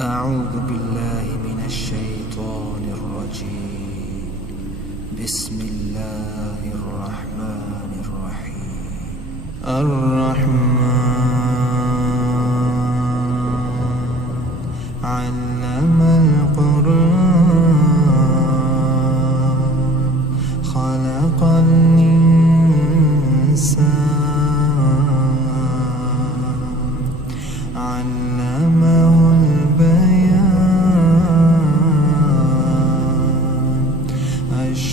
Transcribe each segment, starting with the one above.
أعوذ بالله من الشيطان الرجيم. بسم الله الرحمن الرحيم. الرحمن علم القرآن خلق الإنسان علمه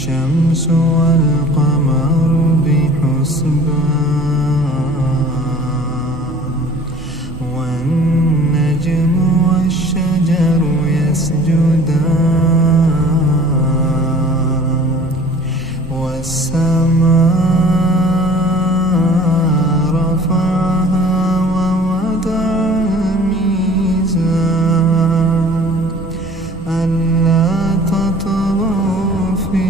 الشمس والقمر بحسبان والنجم والشجر يسجدان والسماء رفعها ووضع الميزان ألا تطغوا في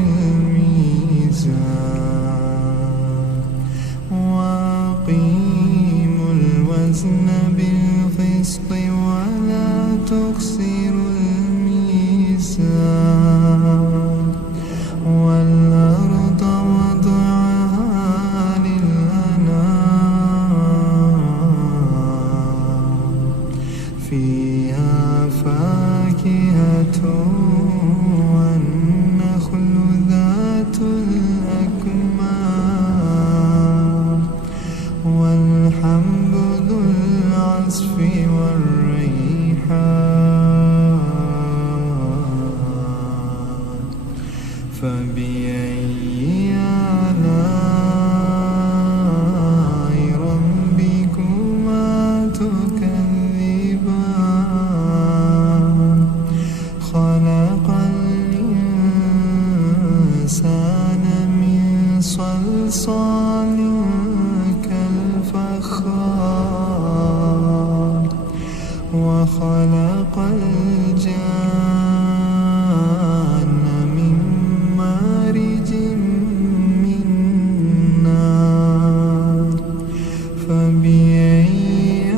وأقيموا الوزن بالقسط ولا تخسروا الميزان والأرض وضعها للأنام فيها فاكهة والنخل ذات الأكمام والحب ذو العصف والريحان فبأي آلاء ربكما تكذبان خلق الإنسان من صلصال كالفخار وخلق الجان من مارج من نار فبأي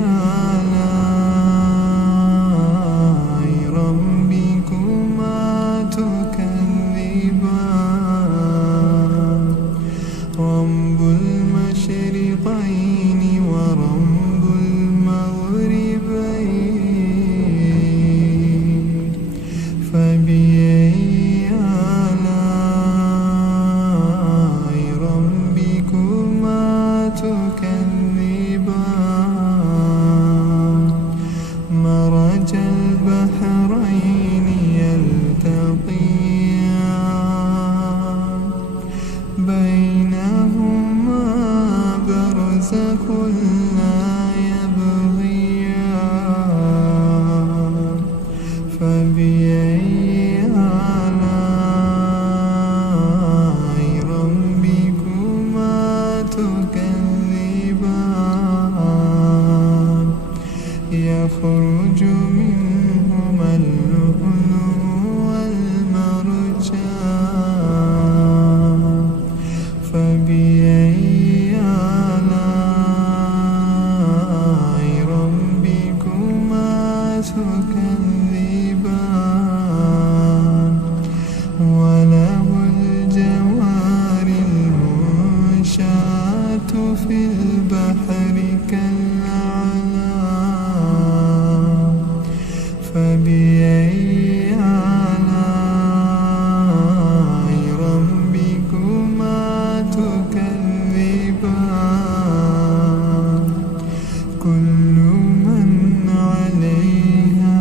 آلاء ربكما تكذبان رب المشرقين ورب المغربين فبأي آلاء ربكما تكذبان مرج البحرين يلتقيان بينهما برزخ لا يبغيان فبأي آلاء ربكما تكذبان يخرج منهما اللؤلؤ والمرجان فبأي آلاء ربكما تكذبان وله الجوار المنشآت في البحر كالأعلام فبأي آلاء ربكما تكذبان كل من عليها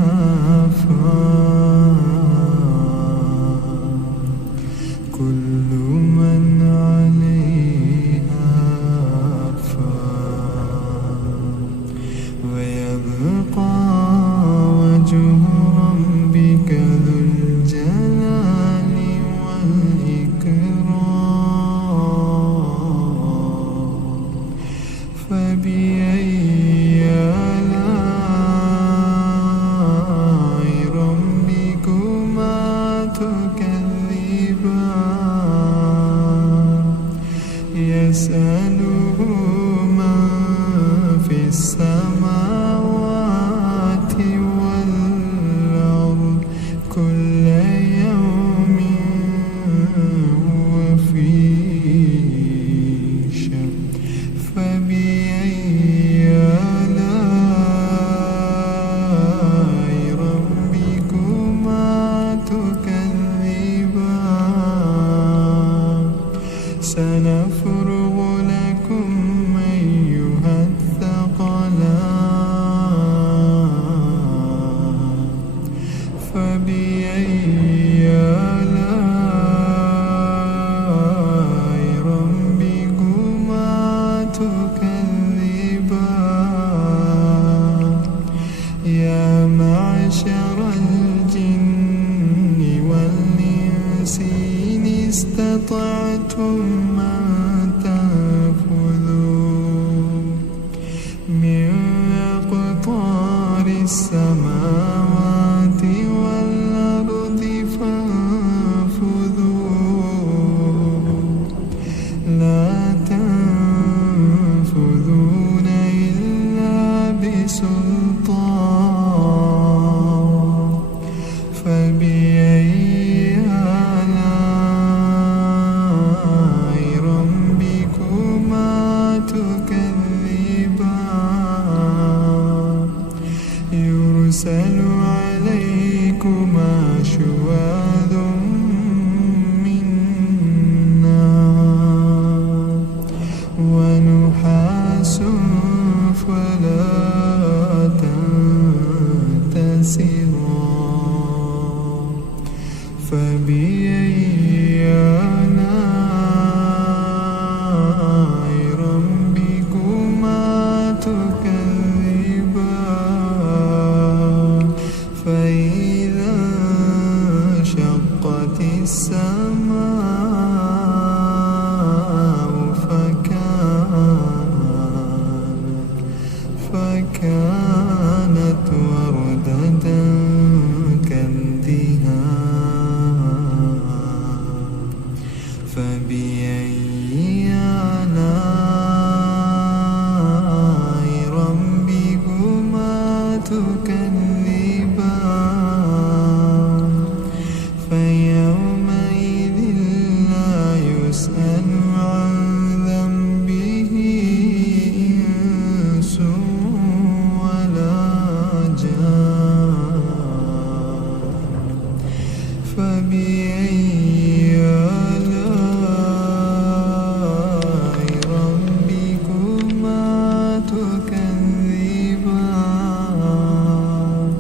معشر الجن والإنس إن استطعتم أن تنفذوا من أقطار السماوات والأرض فانفذوا لا تنفذون إلا بسلطان فبأي آلاء ربكما تكذبان يرسل عليكما شواظ من نار ونحاس فلا تنتصران فبأي آلاء ربكما تكذبان فإذا انشقت السماء فكانت وردة كالدهان فبأي آلاء ربكما تكذبان فيومئذ لا يسأل عن ذنبه إنس ولا جان فبأي آلاء ربكما تكذبان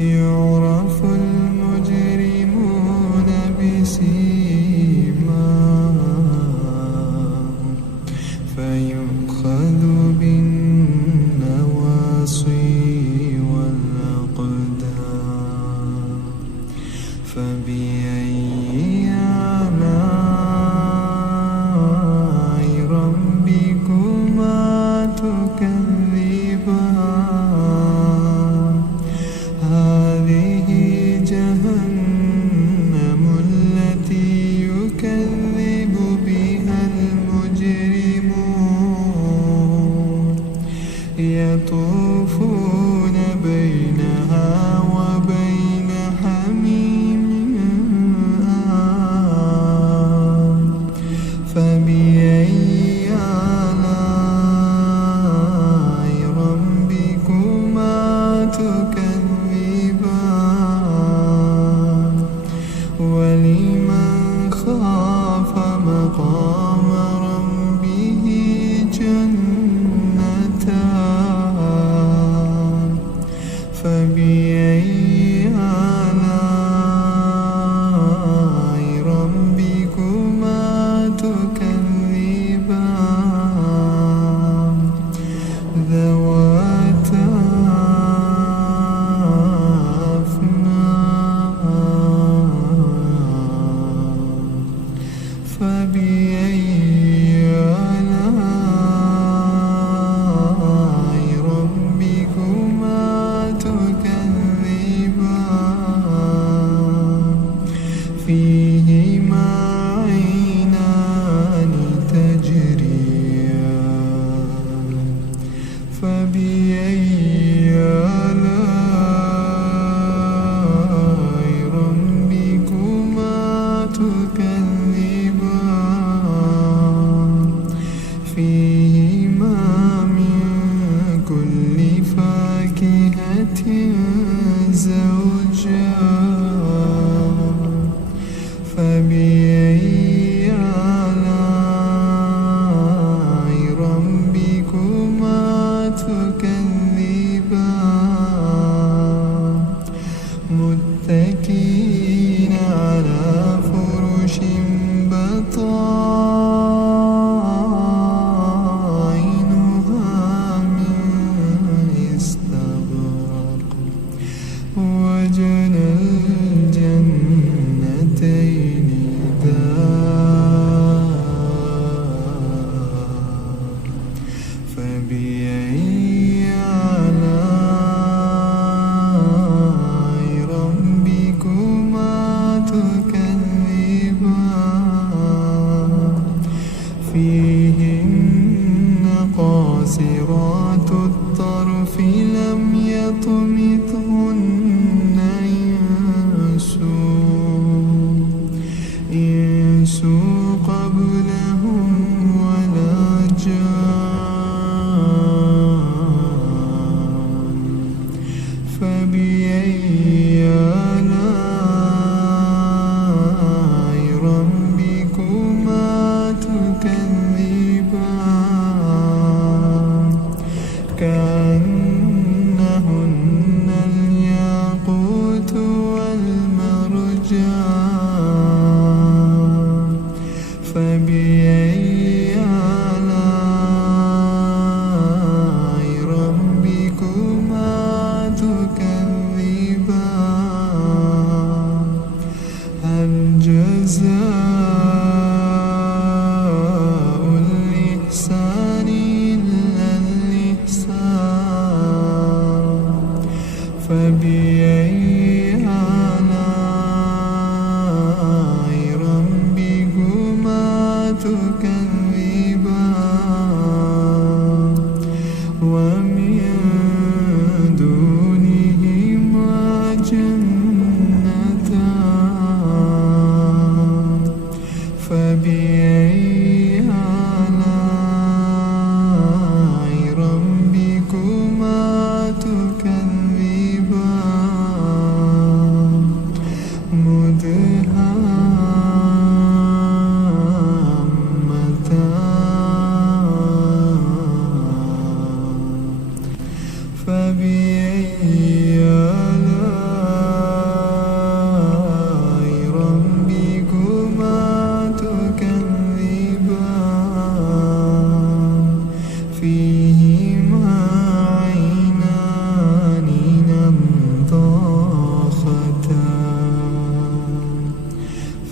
يعرف المجرمون بسيماهم فيؤخذ بالنواصي والأقدام فبأي آلاء ربكما تكذبان هذه جهنم التي يكذب بها المجرمون يطوفون بينها وبين حميم آن فبأي آلاء ربكما تكذبان ولمن خاف مقام ربه جنتان فبأي آلاء ربكما تكذبان ذواتا أفنان فبأي آلاء ربكما تكذبان فيهما عينان تجريان فبأي آلاء ربكما تكذبان فيهما من كل فاكهة زوجان فبأي آلاء ربكما تكذبان متكئين على فرش بطائنها من استبرق وزوجنا الجنتين دان فبأي آلاء ربكما تكذبان فيهن قاصرات الطرف لم يطمثهن إنس قبلهم ولا جان فبأي آلاء ربكما تكذبان كأنهن الياقوت والمرجان فبأي آلاء ربكما تكذبان هل جزاء الإحسان إلا الإحسان فبأي آلاء ربكما تكذبان ومن دونهما جنتان فبأي آلاء ربكما تكذبان مدهامتان فبأي آلاء ربكما تكذبان فيهما عينان نضاختان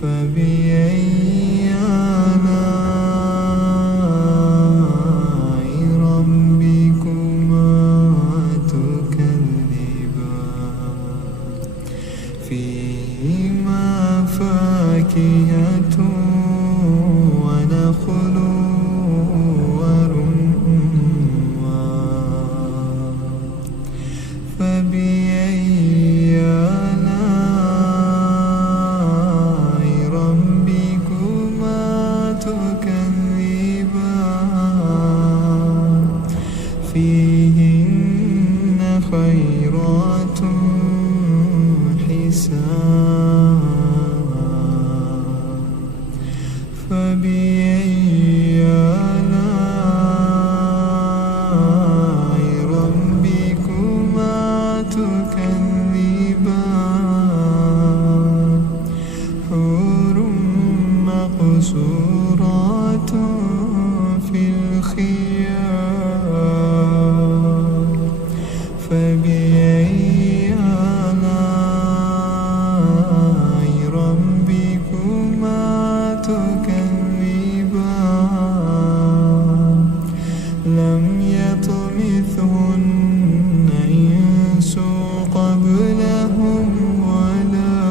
فبأي آلاء ربكما تكذبان فيهما فاكهة ونخل ورمان فبأي آلاء ربكما تكذبان فيهن خيرات حسان فبأي آلاء ربكما تكذبان حور مقصورات في الخيام فبأي آلاء ربكما تكذبان لم يطمثهن إنس قبلهم ولا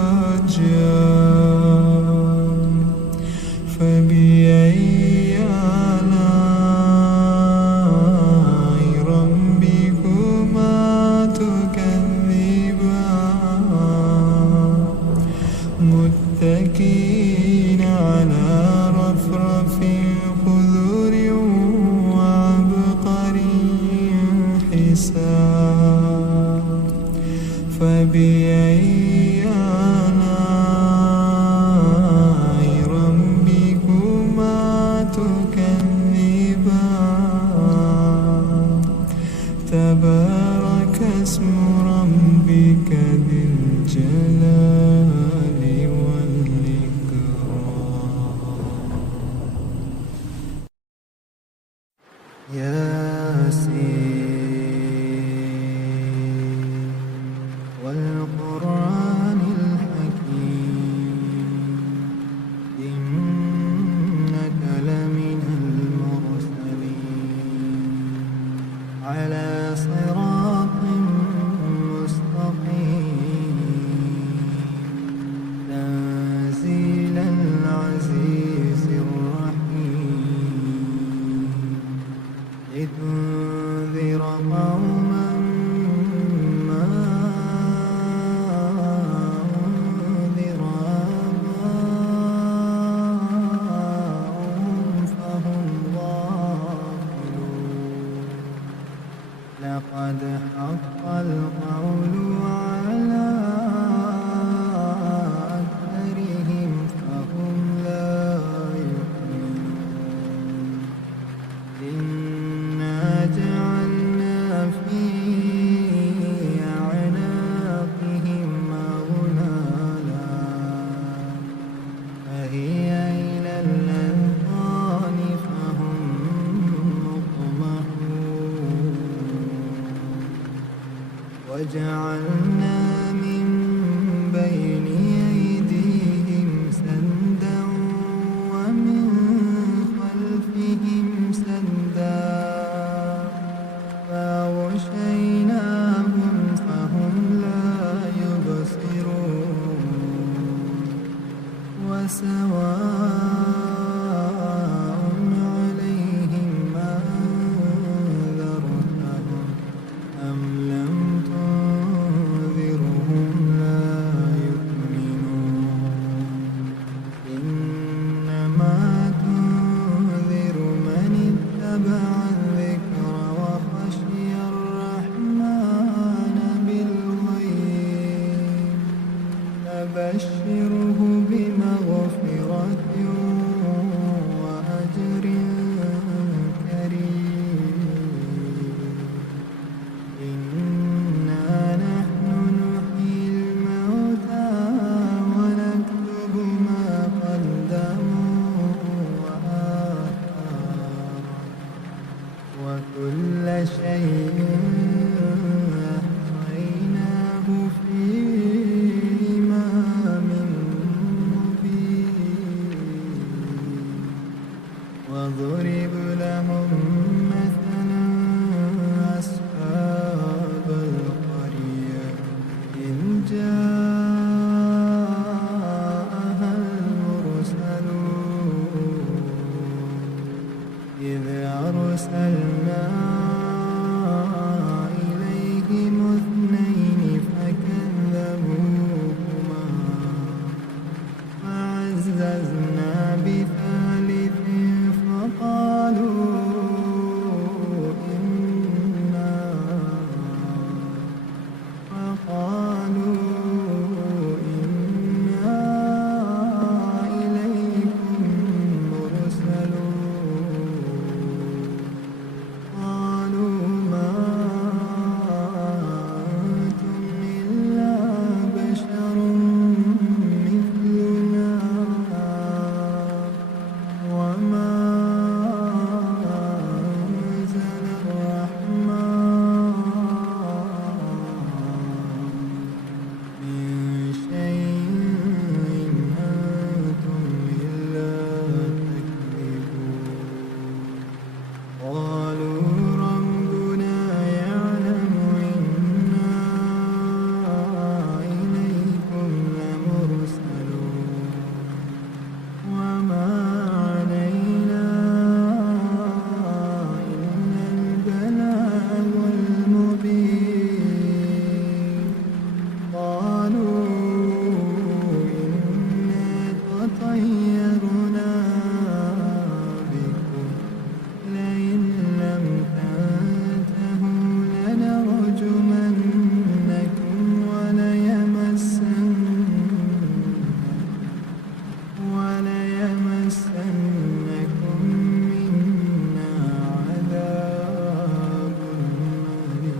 جان فبأي آلاء ربكما تكذبان متكئين على رفرف خضر وعبقري حسان فبأي آلاء ربكما تكذبان تبارك اسم ربك ذي الجلال والإكرام ياسين والقرآن وجعلنا من بين أيديهم سدا ومن خلفهم سدا فأغشيناهم فهم لا يبصرون وسواء عليهم أنذرتهم أم لم تنذرهم لا يؤمنون إنما تنذر من اتبع الذكر وخشي الرحمن بالغيب فبشره بمغفرة وأجر كريم إنا نحن نحيي الموتى ونكتب ما قدموا وآثارهم وكل شيء أحصيناه في إمام مبين واضرب لهم مثلا أصحاب القرية إذ جاءها المرسلون إذ أرسلنا إليهم اثنين فكذبوهما فعززنا بثالث فقالوا إنا إليكم مرسلون قالوا ما أنتم إلا بشر مثلنا وما أنزل الرحمن من شيء أنتم إلا تكذبون قالوا ربنا يعلم إنا إليكم لمرسلون وما علينا إلا البلاغ المبين قالوا إنا تطيرنا بكم لئن لم تنتهوا لنرجمنكم وليمسنكم منا عذاب أليم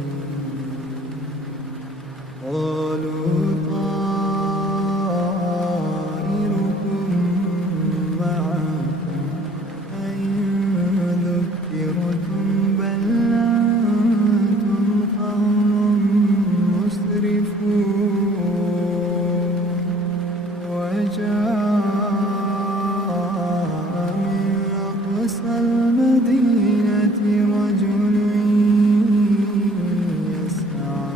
قالوا طائركم معكم أئن ذكرتم بل أنتم قوم مسرفون وجاء من أقصى المدينة رجل يسعى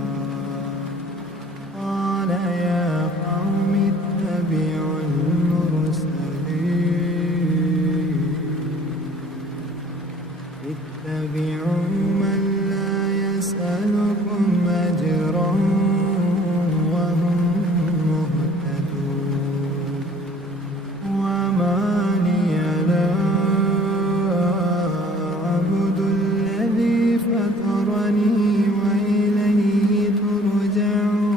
قال يا قوم اتبعوا المرسلين اتبعوا من لا يسألكم أجرا وهم مهتدون وما لي لا أعبد الذي فطرني وإليه ترجعون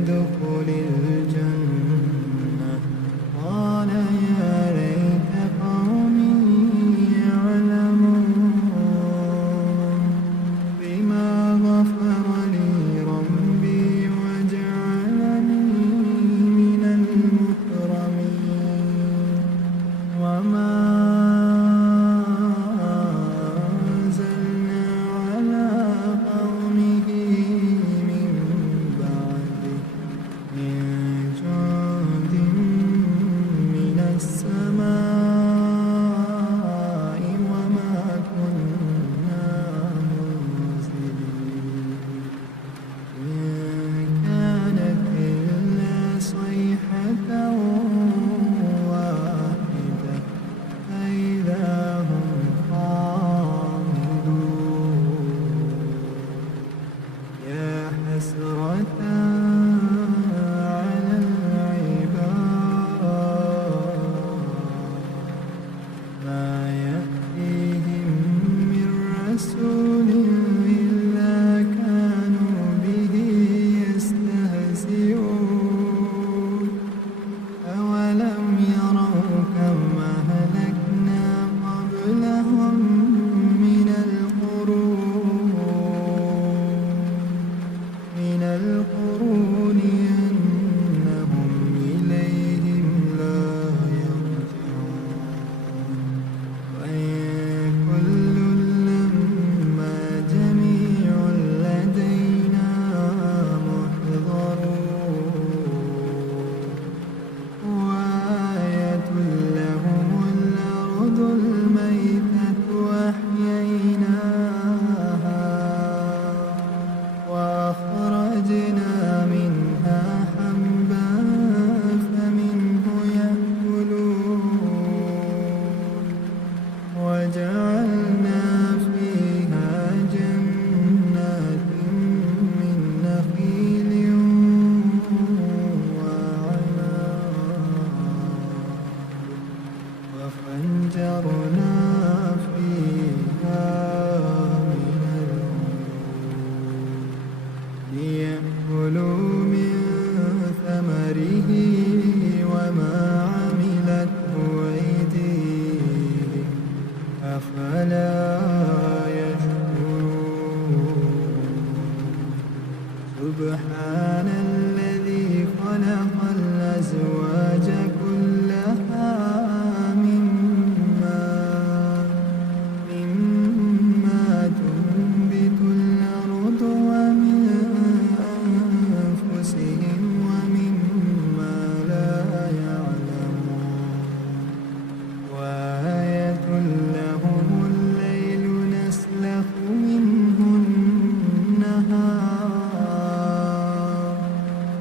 ادخل الجنة قال يا ليت قومي يعلمون بما غفر لي ربي وجعلني من المكرمين وما أنزلنا على قومه من بعده من جند من السماء وما كنا منزلين إن كانت إلا صيحة واحدة فإذا هم خامدون يا حسرة على العباد ما يأتيهم من رسول إلا كانوا به يستهزئون أولم يروا كم أهلكنا قبلهم من القرون أنهم إليهم لا يرجعون وإن كل لما جميع لدينا محضرون وآية لهم الأرض الميتة أحييناها وأخرجنا منها حبا فمنه يأكلون وجعلنا فيها جنات من نخيل وعناب وفجرنا فيها من العيون ليأكلوا من ثمره وما عملته أيديهم أفلا يشكرون سبحان الذي خلق الأزواج كلها مما تنبت الأرض ومن أنفسهم ومما لا يعلمون وآية لهم الليل نسلخ منه النهار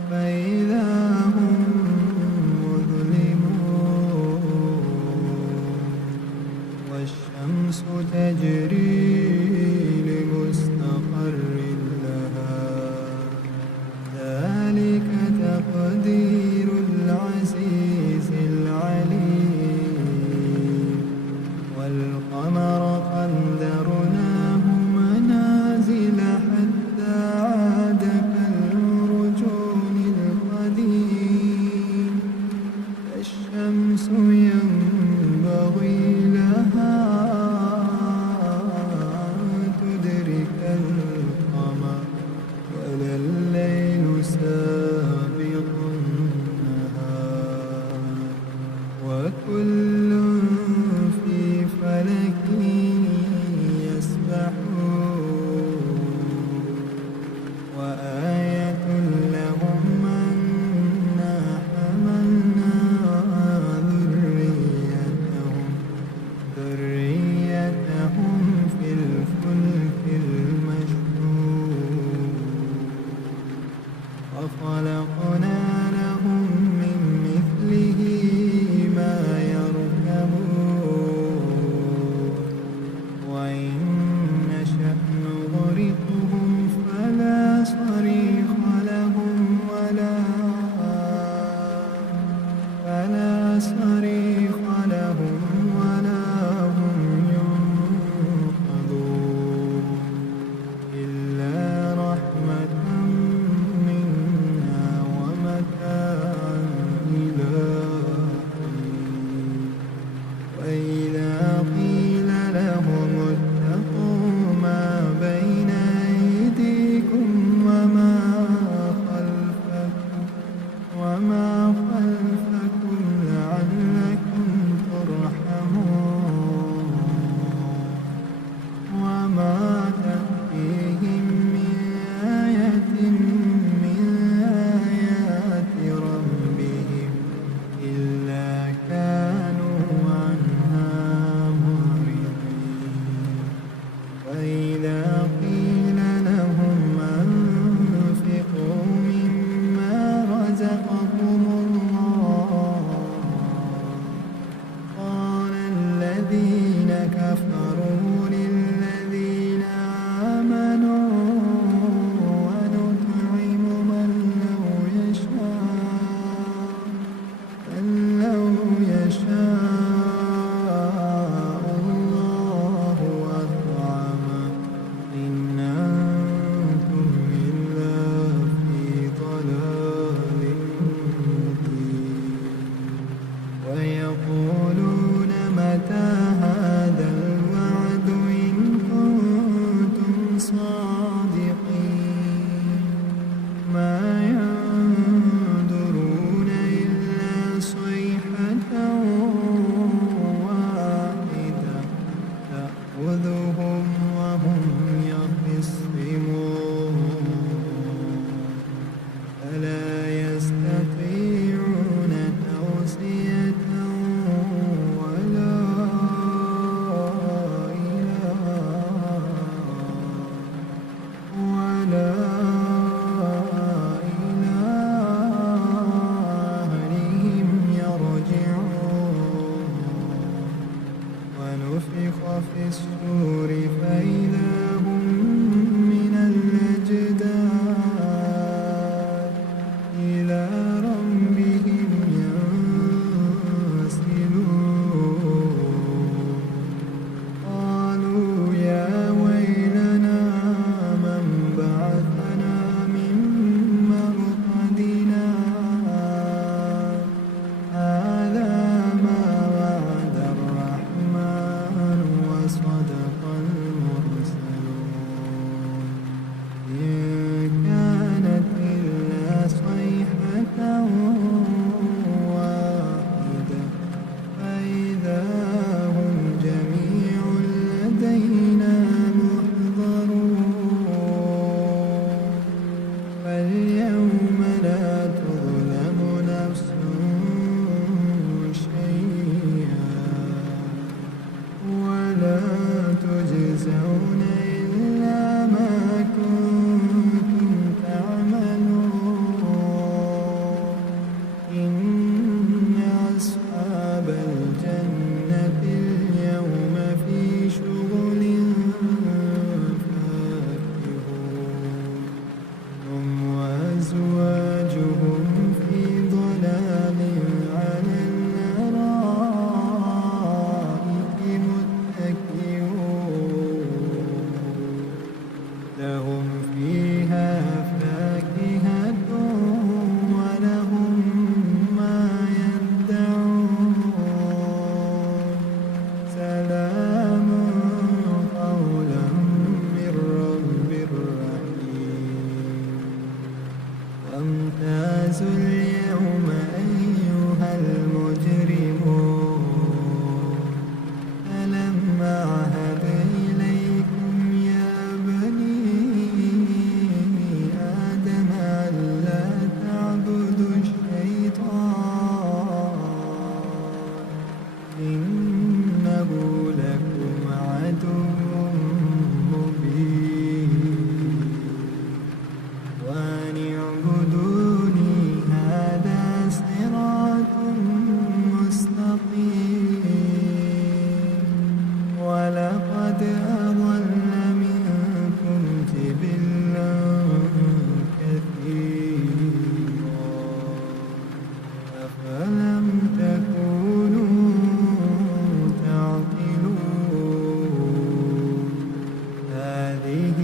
فإذا هم مظلمون والشمس تجري لمستقر لها ذلك تقدير العزيز العليم والقمر قدرناه منازل حتى عاد كالعرجون القديم الشمس ينبغي لها تدرك القمر ولا الليل سابق النهار وكل في فلك يسبحون وآية لهم أنا حملنا ذريتهم في الفلك المشحون وخلقنا لهم من مثله ما يركبون وإن نشأ نغرقهم فلا صريخ لهم ولا هم ينقذون إلا رحمة منا وامتازوا اليوم أيها المجرمون ألم أعهد إليكم يا بني آدم ألا تعبدوا الشيطان إنه لكم عدو مبين وأن اعبدوني هذا صراط مستقيم ولقد أضل منكم جبلا كثيرا أفلم تكونوا تعقلون هذه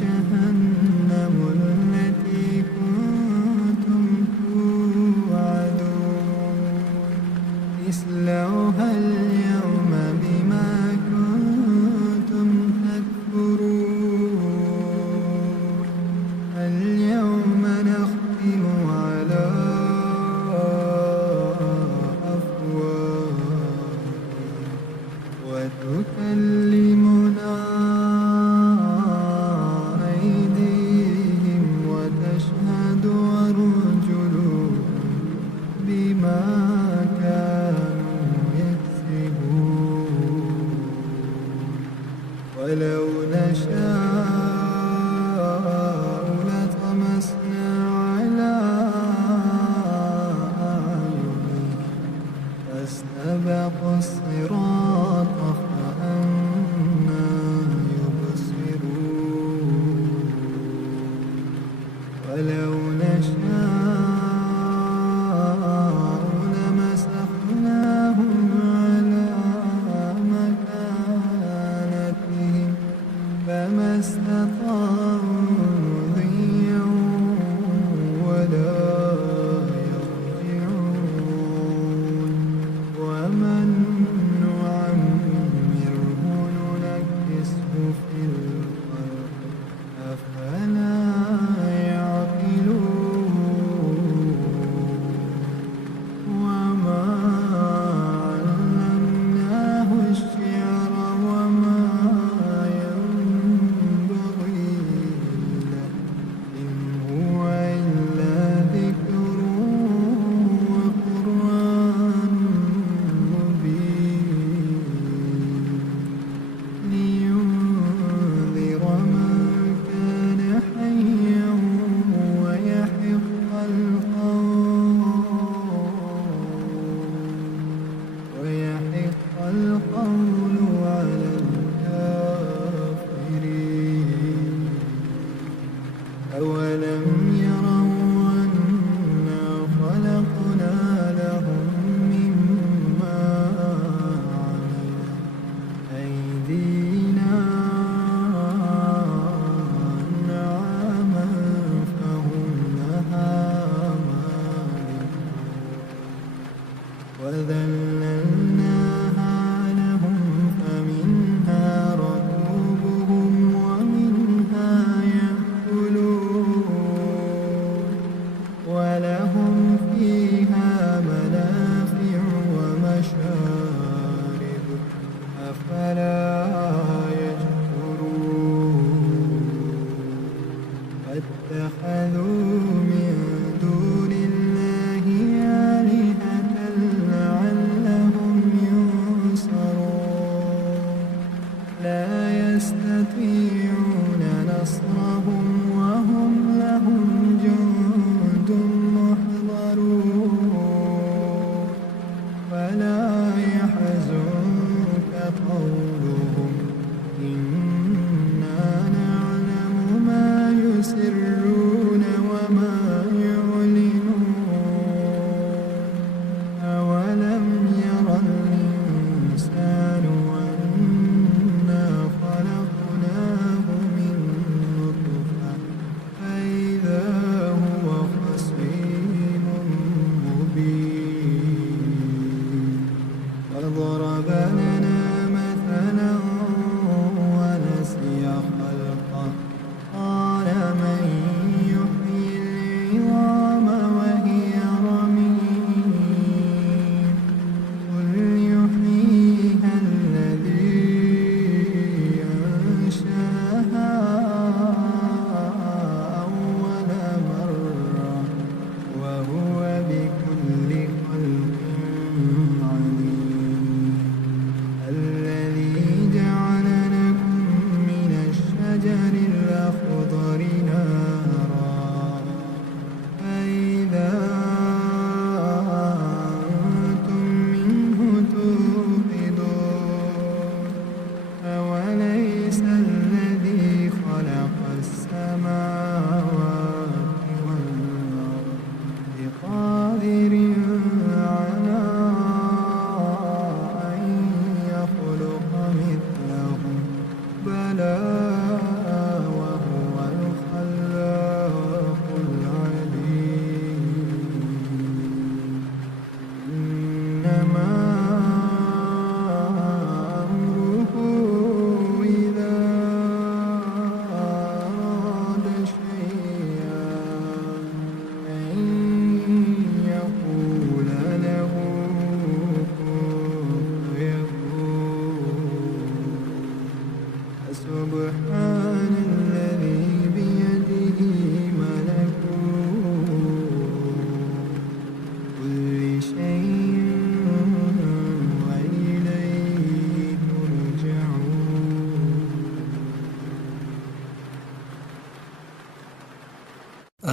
جهنم التي كنتم توعدون اصلوها اليوم بما كنتم تكفرون اليوم نختم على أفواههم وتكلمنا أيديهم وتشهد أرجلهم بما كانوا يكسبون ولو نشاء لطمسنا على أعينهم فاستبقوا الصراط فأنى يبصرون ولو نشاء لمسخناهم على مكانتهم فما استطاعوا مضيا ولا يرجعون ومن نعمره ننكسه في الخلق أفلا يعقلون وما علمناه الشعر وما ينبغي له إن هو إلا ذكر وقرآن مبين لينذر من كان حيا ويحق القول على الكافرين أولم يروا أنا خلقنا لهم مما عملت أيدينا أنعاما فهم لها مالكون وذللناها لهم فمنها ركوبهم ومنها يأكلون ولهم فيها منافع ومشارب أفلا يشكرون فاتخذوا من دون الله آلهة لعلهم ينصرون لا يستطيعون نصرهم وهم لهم جند محضرون فلا يحزنك قولهم إنا نعلم ما يسرون وما يعلنون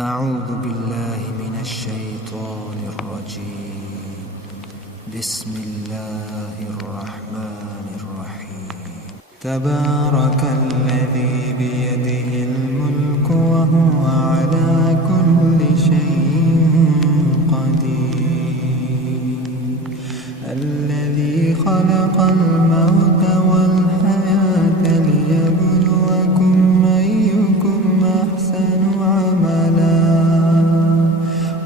أعوذ بالله من الشيطان الرجيم. بسم الله الرحمن الرحيم. تبارك الذي بيده الملك وهو على كل شيء قدير. الذي خلق الموت والحياة ليبلوكم أيكم أحسن عملا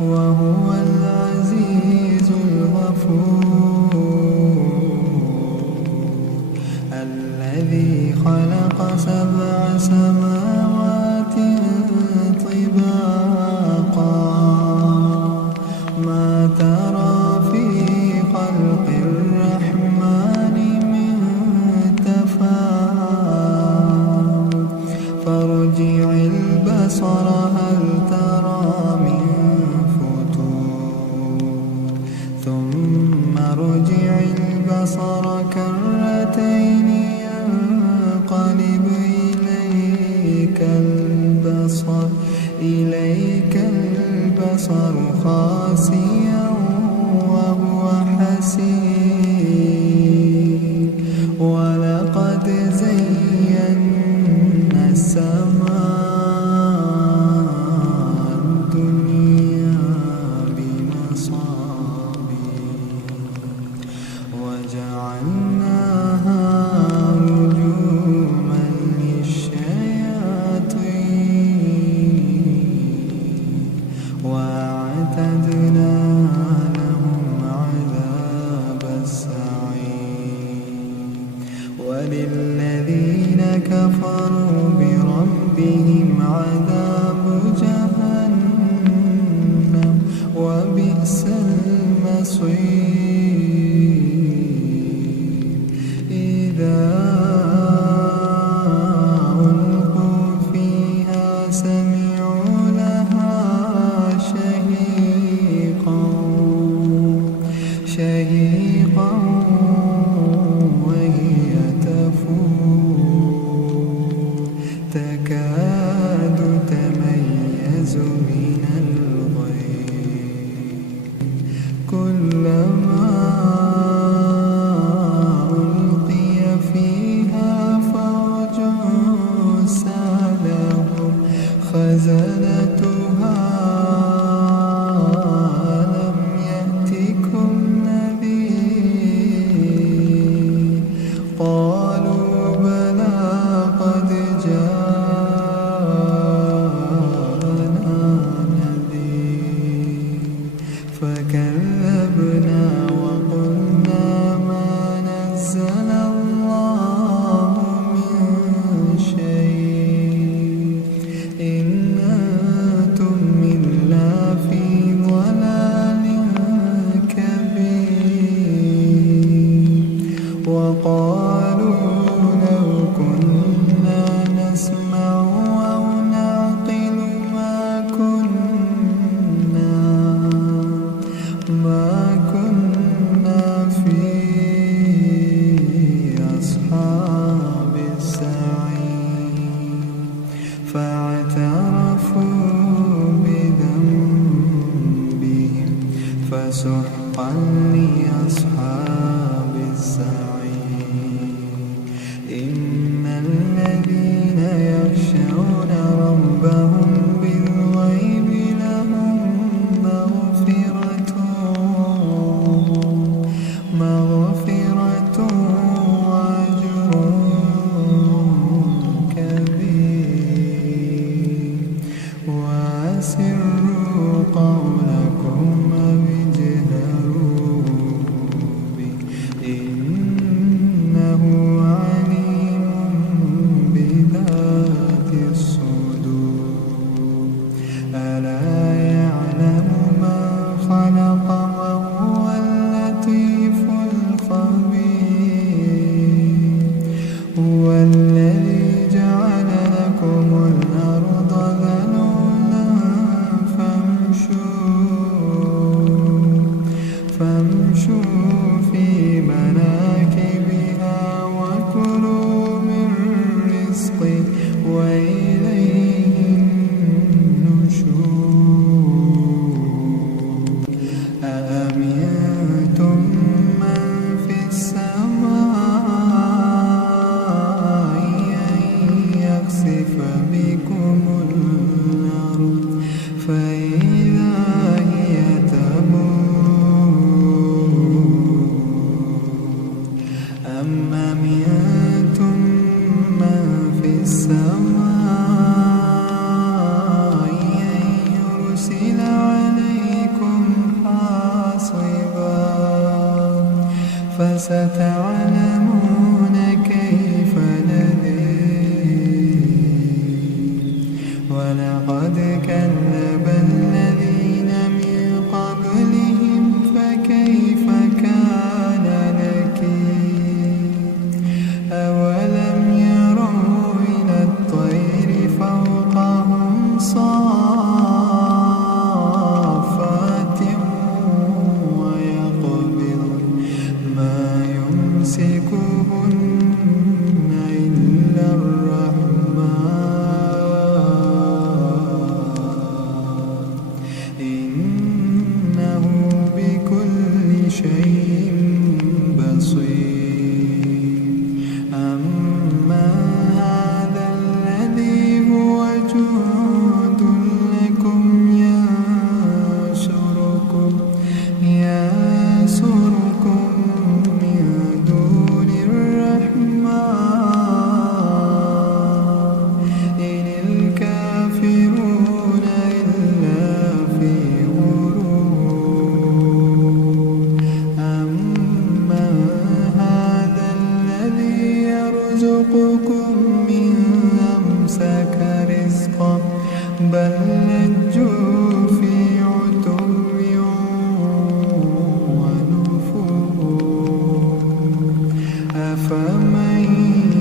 وهو العزيز الغفور. الذي خلق 7 سماوات طباقا ما ترى في خلق الرحمن من تفاوت فارجع البصر هل ترى من فتور ثم ارجع البصر كرتين ينقلب إليك البصر خاسئا وهو حسير. ولقد زينا السماء الدنيا بمصابيح وجعلناها رجوما للشياطين وأعتدنا لهم عذاب السعير. وللذين كفروا بربهم عذاب جهنم وبئس المصير. إذا ألقوا فيها سمعوا لها شهيقا وهي تفور تكاد تميز من الغيظ. كلما ألقي فيها فوج سألهم خزنتها ألم يأتكم نذير قالوا بلى قد جاءنا نذير فكذبنا وقلنا ما نزل الله من شيء إن أنتم إلا في ضلال كبير. وقالوا لو كنا نسمع أو نعقل ما كنا في أصحاب السعير. فاعترفوا بذنبهم فسحقا لأصحاب السعير. إن الذين يخشون ربهم بالغيب لهم مغفرة وأجر كبير. وأسروا قولكم أو اجهروا به إنه عليم بذات الصدور. ألا يعلم من خلق وهو اللطيف الخبير. هو الذي جعل لكم الأرض ذلولا فامشوا في مناكبها وكلوا من رزقه وإليه النشور. فستعلمون كيف نذير ولقد كذب الذين من قبلهم فكيف كان نكير أولم يروا إلى الطير فوقهم صافات ويقبضن ما يمسكهن إلا الرحمن إنه بكل شيء بصير أما هذا الذي هو جند لكم ينصركم من دون الرحمن إن الكافرون إلا في غرور أما هذا الذي يرزقكم من أمسك رزقه بل لجوا في عتو ونفور أفمن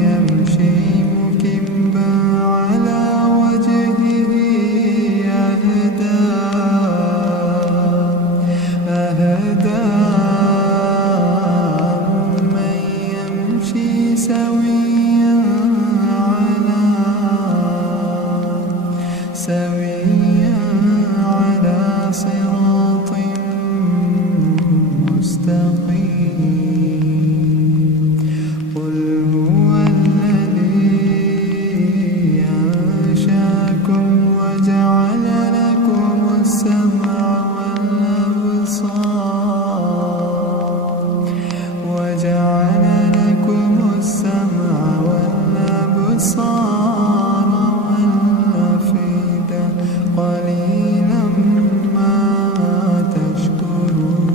يمشي مكبا على وجهه أهدى من يمشي سويا على صراط مستقيم قل هو الذي أنشأكم وجعل لكم السمع والأبصار والأفئدة قليلا ما تشكرون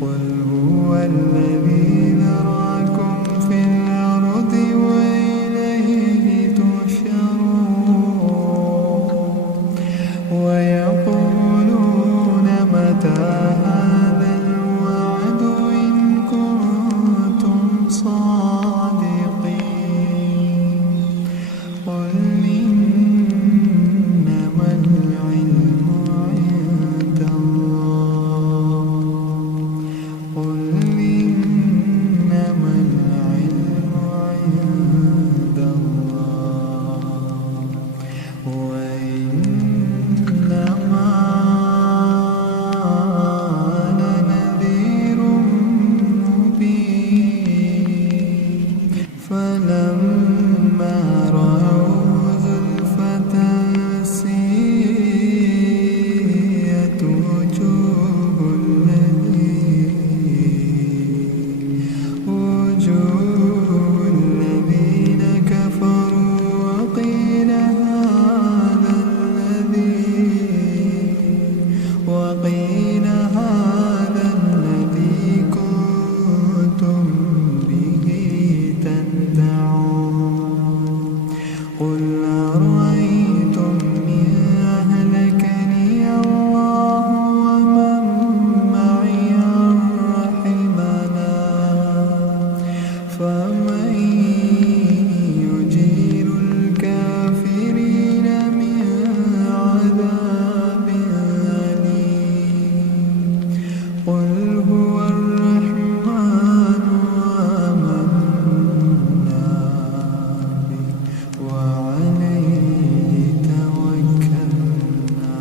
قل هو الذي ذراكم في الأرض وإليه تحشرون ويقولون متى هذا الوعد إن كنتم صادقين قل إنما العلم عند الله وإنما أنا نذير مبين فلما رأوا زلفة سيئت وجوه الذين كفروا وقيل هذا الذي كنتم به تدعون قل أرأيتم إن أهلكني الله ومن معي أو رحمنا فمن يجير الكافرين من عذاب أليم قل هو الرحمن آمنا به وعليه توكلنا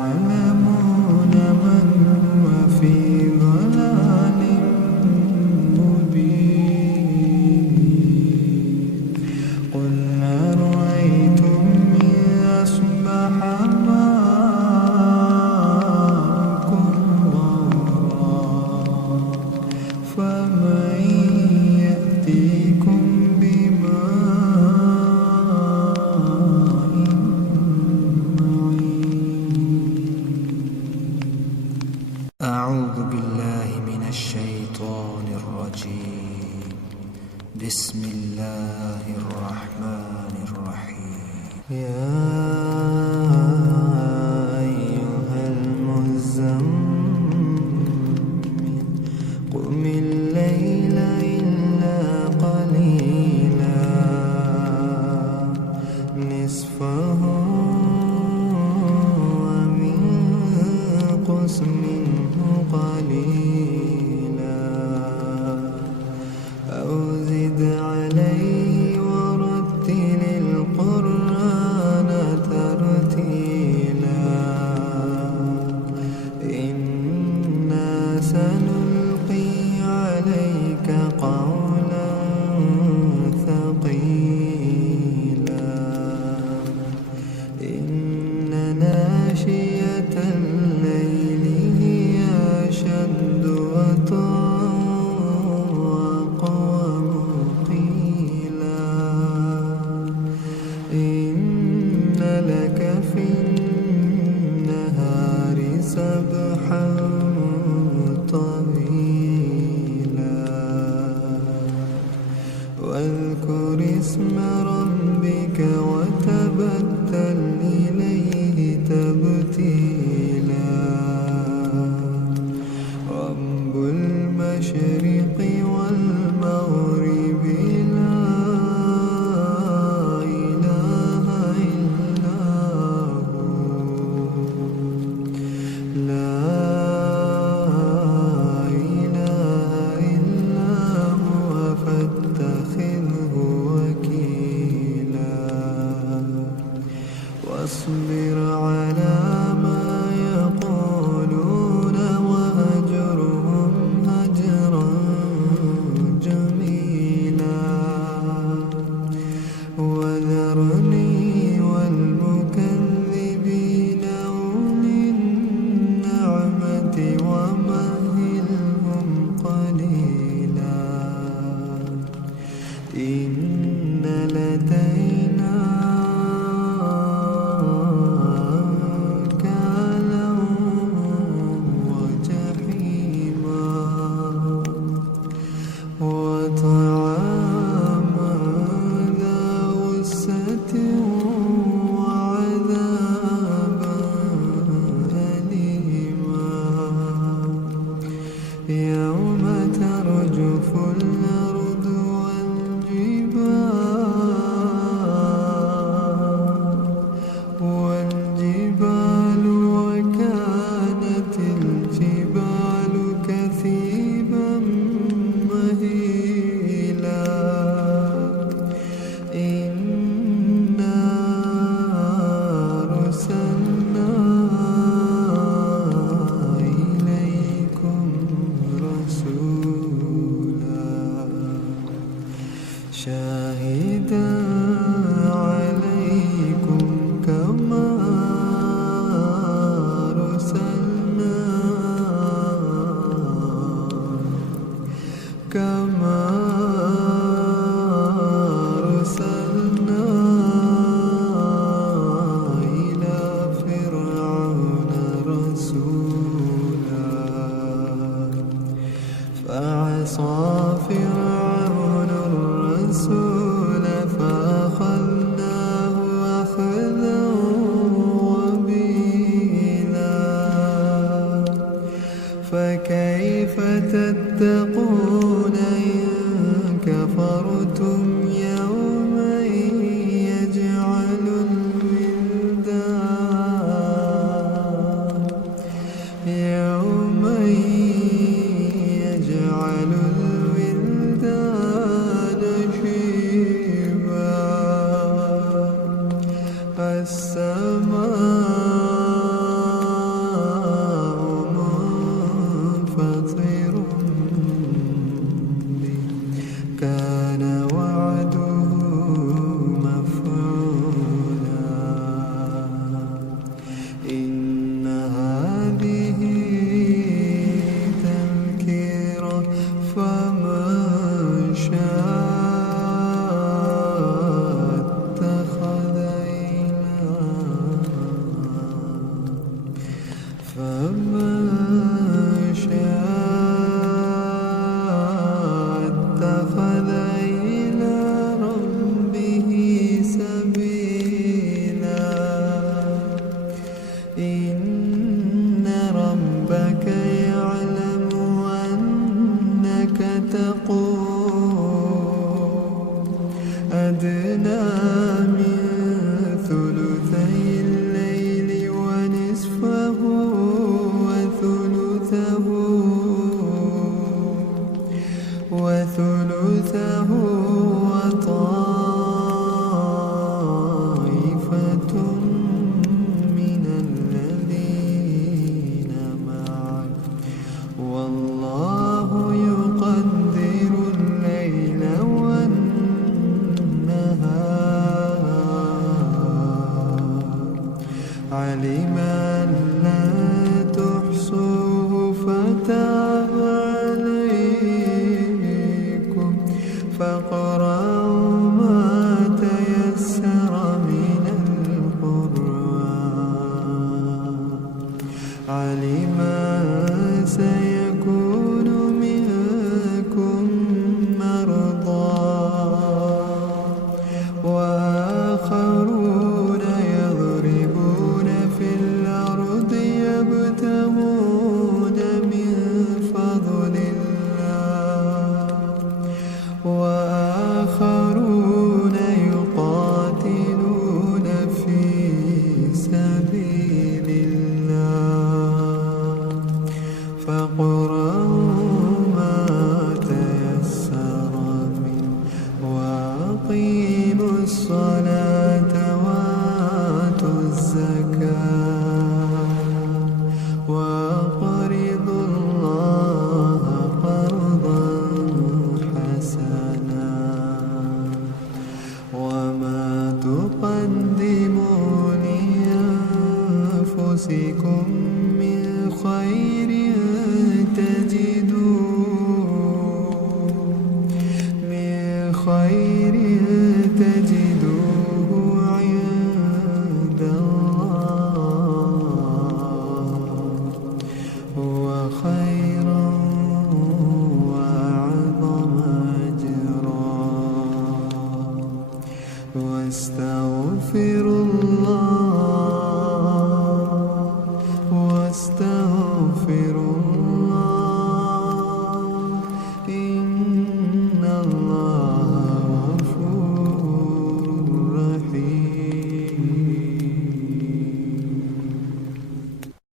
فستعلمون من هو في ضلال مبين قل أرأيتم إن أصبح ماؤكم غورا فمن يأتيكم بماء معين يا أيها المزمل قم الليل إلا قليلا نصفه وانقص منه قليلا أو زد عليه ورتل القرآن ترتيلا إنا سنلقي عليك قولا ثقيلا إن ناشئة الليل هي أشد وطئا وأقوم قيلا إن لك في النهار سبحا طويلا واذكر اسم ربك وتبتل إليه تبتيلا رب المشرق والمغرب لا إله إلا هو لا إله إلا هو فاتخذه وكيلا واصبر على ما يقولون وهجرهم هجرا جميلا وذرني والمكذبين أولي النعمة ومهلهم قليلا إن لدينا أنكالا وجحيما وطعاما ذا غصة وعذابا علم أن لا تحصوه فتاب عليكم فاقرأوا ما تيسر من القرآن علم أن سيكون منكم مرضى وآخرون يضربون في الأرض يبتغون من فضل الله وآخرون يقاتلون في سبيل الله فاقرأوا ما تيسر منه وأقيموا الصلاة وآتوا الزكاة وأقرضوا الله قرضا حسنا وما تقدموا لأنفسكم